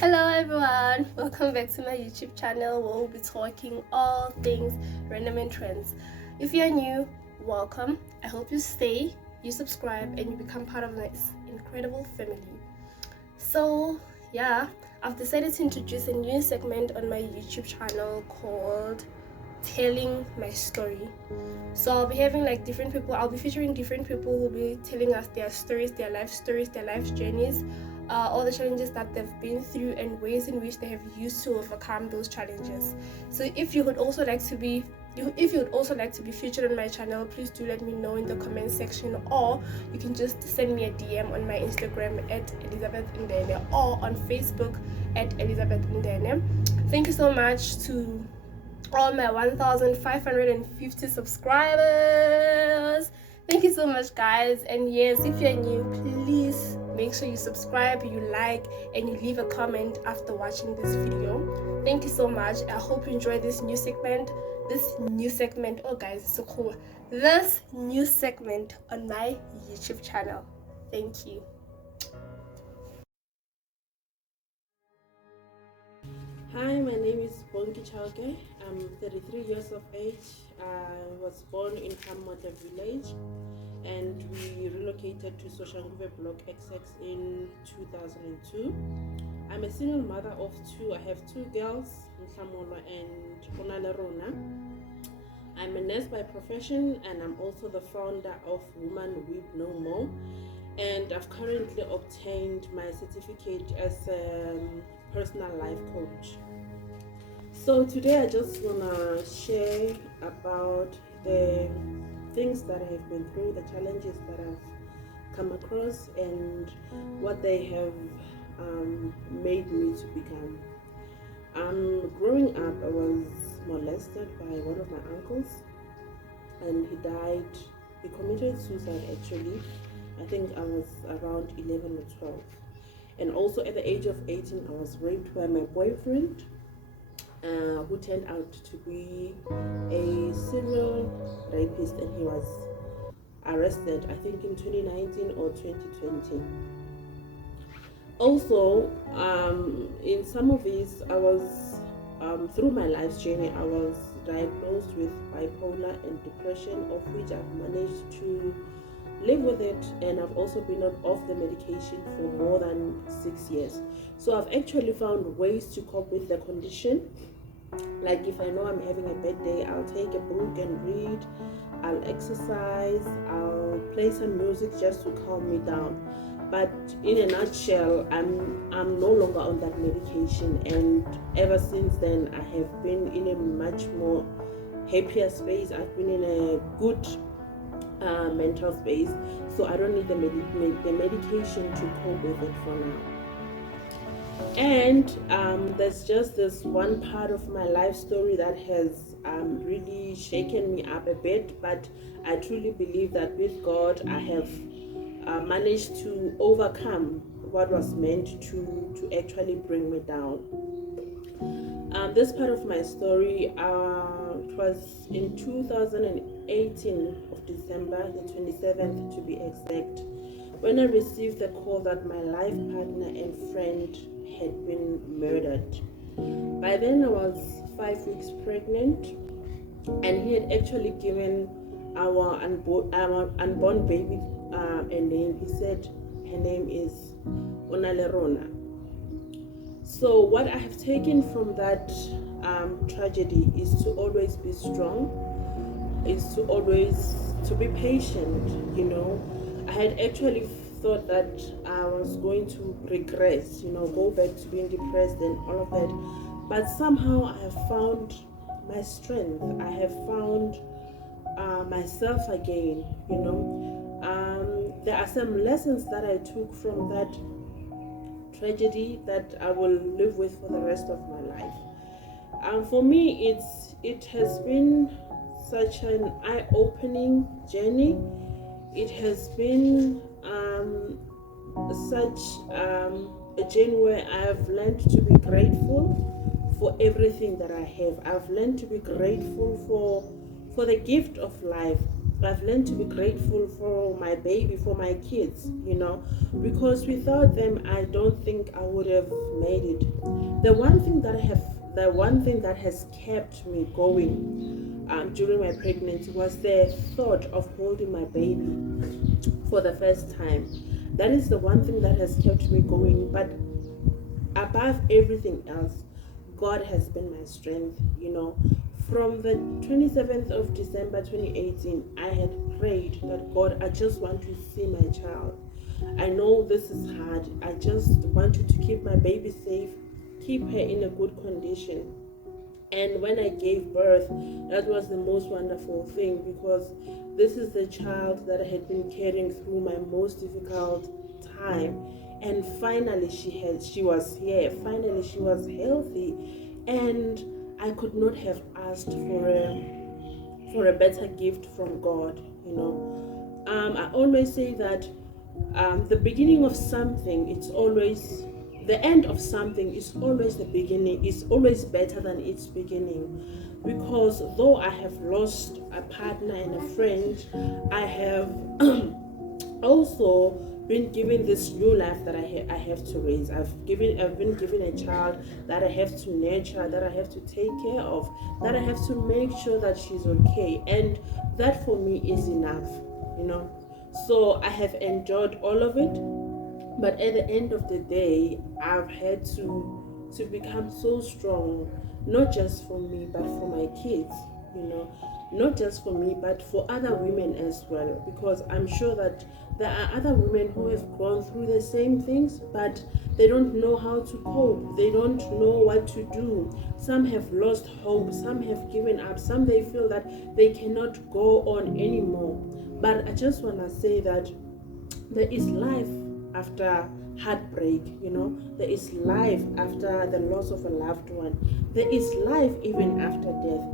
Hello everyone, welcome back to my YouTube channel where we'll be talking all things random and trends. If you're new, welcome. I hope you stay, you subscribe, and you become part of this incredible family. So yeah, I've decided to introduce a new segment on my YouTube channel called Telling My Story. So I'll be having like different people, I'll be featuring different people who will be telling us their stories, their life journeys, all the challenges that they've been through and ways in which they have used to overcome those challenges. So if you would also like to be featured on my channel, please do let me know in the comment section, or you can just send me a DM on my Instagram at Elizabeth Ndene or on Facebook at Elizabeth Ndene. Thank you so much to all my 1,550 subscribers. Thank you so much, guys. And yes, if you're new, please make sure you subscribe, you like, and you leave a comment after watching this video. Thank you so much. I hope you enjoy this new segment. Oh guys, it's so cool. This new segment on my YouTube channel. Thank you. Hi, my name is Bonki Chauke. I'm 33 years of age. I was born in Kamota village and we relocated to Soshanguve Block XX in 2002. I'm a single mother of two. I have two girls, Mhlamola and Onalerona. I'm a nurse by profession and I'm also the founder of Women Weep No More. And I've currently obtained my certificate as a personal life coach. So today I just want to share about the things that I have been through, the challenges that I've come across, and what they have made me to become. Growing up, I was molested by one of my uncles, and he died. He committed suicide actually. I think I was around 11 or 12. And also at the age of 18, I was raped by my boyfriend, who turned out to be a serial rapist, and he was arrested, I think in 2019 or 2020. Also, in some of these, I was, through my life's journey, I was diagnosed with bipolar and depression, of which I've managed to live with it, and I've also been off the medication for more than 6 years. So I've actually found ways to cope with the condition. Like if I know I'm having a bad day, I'll take a book and read, I'll exercise, I'll play some music just to calm me down. But in a nutshell, I'm no longer on that medication, and ever since then I have been in a much more happier space. I've been in a good mental space, so I don't need the medication to cope with it for now. And there's just this one part of my life story that has really shaken me up a bit, but I truly believe that with God I have managed to overcome what was meant to actually bring me down. This part of my story, it was in 2018 of December, the 27th to be exact, when I received the call that my life partner and friend had been murdered. By then I was 5 weeks pregnant, and he had actually given our unborn baby a name. He said her name is Onalerona. So what I have taken from that tragedy is to always be strong, is to always to be patient. I had actually thought that I was going to regress, go back to being depressed and all of that, but somehow I have found my strength. I have found myself again. There are some lessons that I took from that tragedy that I will live with for the rest of my life. For me, it has been such an eye-opening journey. It has been such a journey where I have learned to be grateful for everything that I have. I've learned to be grateful for the gift of life. I've learned to be grateful for my baby, for my kids, because without them, I don't think I would have made it. The one thing that has kept me going during my pregnancy was the thought of holding my baby for the first time. That is the one thing that has kept me going. But above everything else, God has been my strength. From the 27th of December 2018, I had prayed that, God, I just want to see my child. I know this is hard. I just want you to keep my baby safe, keep her in a good condition. And when I gave birth, that was the most wonderful thing, because this is the child that I had been carrying through my most difficult time. And finally she was here. Finally she was healthy. And I could not have asked for a better gift from God. I always say that the beginning of something, it's always the end of something is always the beginning. It's always better than its beginning, because though I have lost a partner and a friend, I have also been given this new life that I have to raise. I've been given a child that I have to nurture, that I have to take care of, that I have to make sure that she's okay, and that for me is enough. So I have enjoyed all of it, but at the end of the day, I've had to become so strong, not just for me but for my kids. Not just for me but for other women as well, because I'm sure that there are other women who have gone through the same things, but they don't know how to cope. They don't know what to do. Some have lost hope, some have given up, some they feel that they cannot go on anymore. But I just want to say that there is life after heartbreak. There is life after the loss of a loved one. There is life even after death.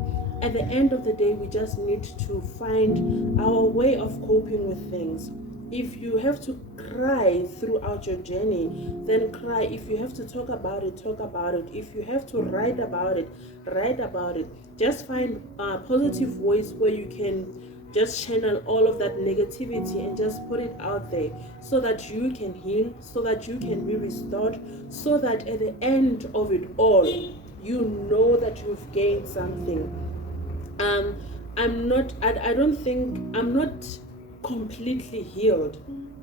At the end of the day, we just need to find our way of coping with things. If you have to cry throughout your journey, then cry. If you have to talk about it, talk about it. If you have to write about it, write about it. Just find positive ways where you can just channel all of that negativity and just put it out there, so that you can heal, so that you can be restored, so that at the end of it all, you know that you've gained something. I don't think I'm not completely healed.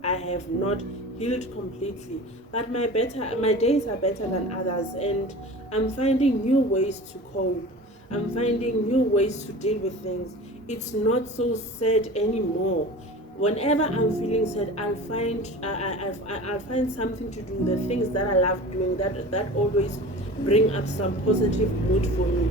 I have not healed completely, but my days are better than others, and I'm finding new ways to cope. I'm finding new ways to deal with things. It's not so sad anymore. Whenever I'm feeling sad, I'll find something to do. The things that I love doing, that always bring up some positive mood for me.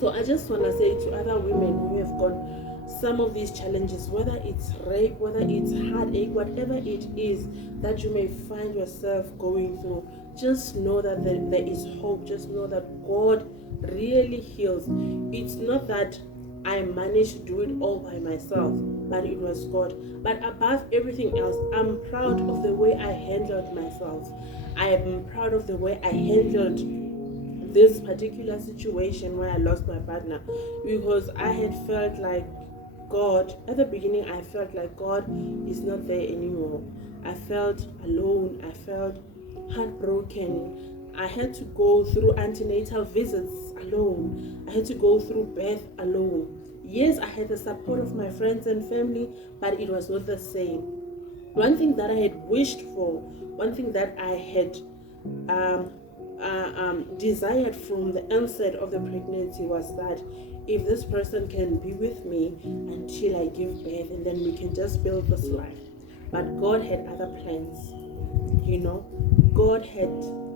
So I just want to say to other women who have gone some of these challenges, whether it's rape, whether it's heartache, whatever it is that you may find yourself going through, just know that there is hope. Just know that God really heals. It's not that I managed to do it all by myself, but it was God. But above everything else, I'm proud of the way I handled myself. I am proud of the way I handled this particular situation where I lost my partner, because I had felt like God, at the beginning, I felt like God is not there anymore. I felt alone. I felt heartbroken. I had to go through antenatal visits alone. I had to go through birth alone. Yes, I had the support of my friends and family, but it was not the same. One thing that I had wished for, one thing that I had desired from the onset of the pregnancy was that if this person can be with me until I give birth, and then we can just build this life. But God had other plans, God had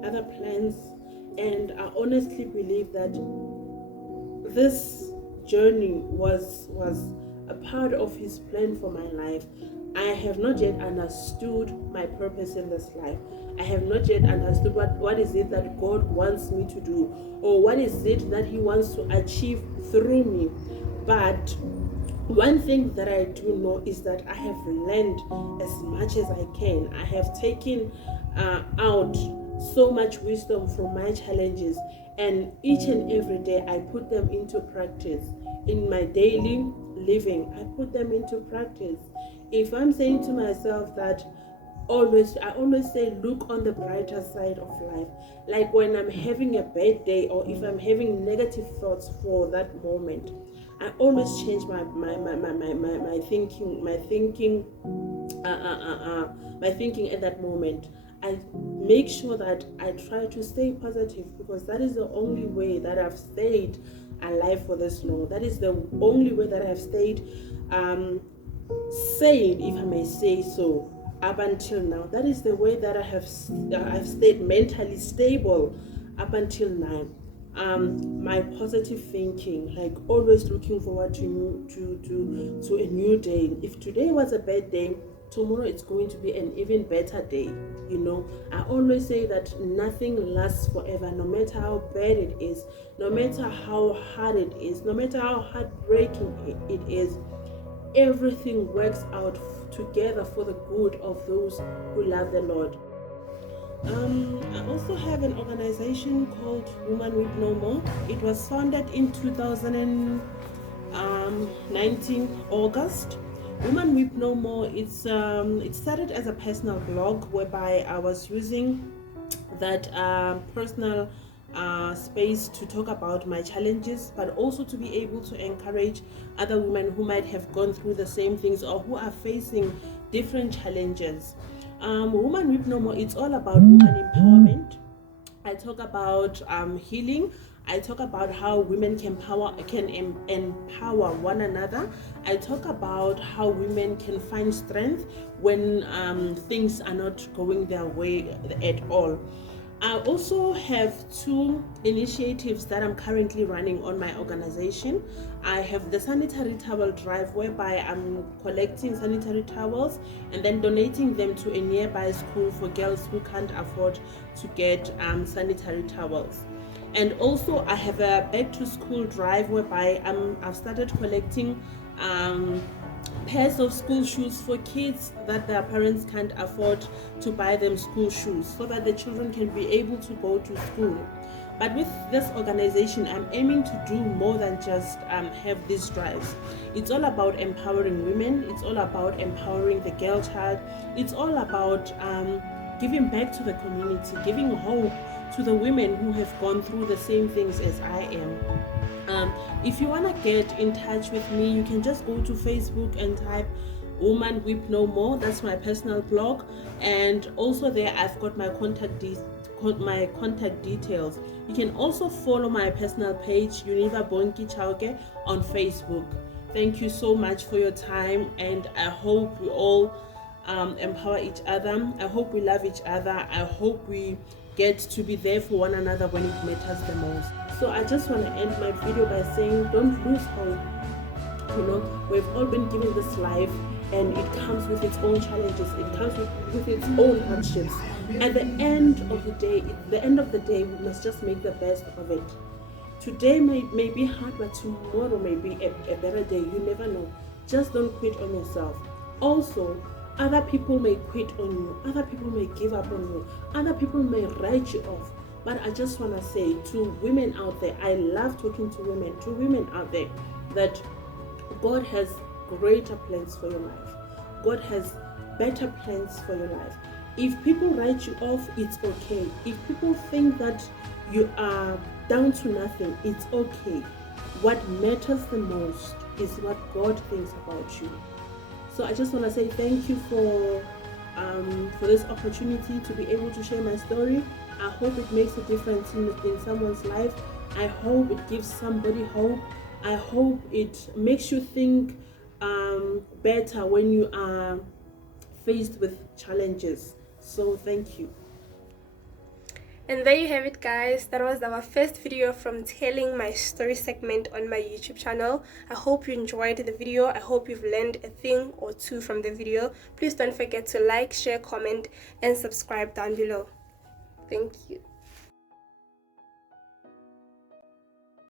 other plans, and I honestly believe that this journey was a part of His plan for my life. I have not yet understood my purpose in this life. I have not yet understood what is it that God wants me to do, or what is it that He wants to achieve through me. But one thing that I do know is that I have learned as much as I can. I have taken out so much wisdom from my challenges, and each and every day I put them into practice in my daily living, I put them into practice. If I'm saying to myself that I always say, look on the brighter side of life. Like when I'm having a bad day, or if I'm having negative thoughts for that moment, I always change my thinking, my thinking at that moment. I make sure that I try to stay positive, because that is the only way that I've stayed alive for this long. That is the only way that I've stayed sane, if I may say so, up until now. That is the way that I've stayed mentally stable up until now. My positive thinking, like always looking forward to a new day. If today was a bad day, tomorrow it's going to be an even better day. I always say that nothing lasts forever, no matter how bad it is, no matter how hard it is, no matter how heartbreaking it is. Everything works out together for the good of those who love the Lord. I also have an organization called Women Weep No More. It was founded in 2019 August. Women Weep No More, it started as a personal blog whereby I was using that personal space to talk about my challenges, but also to be able to encourage other women who might have gone through the same things or who are facing different challenges. Women Weep No More, it's all about women empowerment. I talk about healing. I talk about how women can empower one another. I talk about how women can find strength when things are not going their way at all. I also have 2 initiatives that I'm currently running on my organization. I have the sanitary towel drive, whereby I'm collecting sanitary towels and then donating them to a nearby school for girls who can't afford to get sanitary towels. And also I have a back to school drive, whereby I've started collecting pairs of school shoes for kids that their parents can't afford to buy them school shoes, so that the children can be able to go to school. But with this organization, I'm aiming to do more than just have these drives. It's all about empowering women. It's all about empowering the girl child. It's all about giving back to the community, giving hope to the women who have gone through the same things as I am. If you want to get in touch with me, you can just go to Facebook and type Woman Weep No More. That's my personal blog, and also there I've got my contact details. You can also follow my personal page, Univa Bonki Chauke, on Facebook. Thank you so much for your time, and I hope we all empower each other. I hope we love each other. I hope we get to be there for one another when it matters the most. So I just want to end my video by saying, don't lose hope. We've all been given this life, and it comes with its own challenges. It comes with its own hardships. At the end of the day, we must just make the best of it. Today may be hard, but tomorrow may be a better day. You never know. Just don't quit on yourself. Also, other people may quit on you. Other people may give up on you. Other people may write you off. But I just want to say to women out there, I love talking to women out there, that God has greater plans for your life. God has better plans for your life. If people write you off, it's okay. If people think that you are down to nothing, it's okay. What matters the most is what God thinks about you. So I just want to say thank you for this opportunity to be able to share my story. I hope it makes a difference in someone's life. I hope it gives somebody hope. I hope it makes you think better when you are faced with challenges. So thank you. And there you have it, guys. That was our first video from telling my story segment on my YouTube channel. I hope you enjoyed the video. I hope you've learned a thing or two from the video. Please don't forget to like, share, comment, and subscribe down below. Thank you.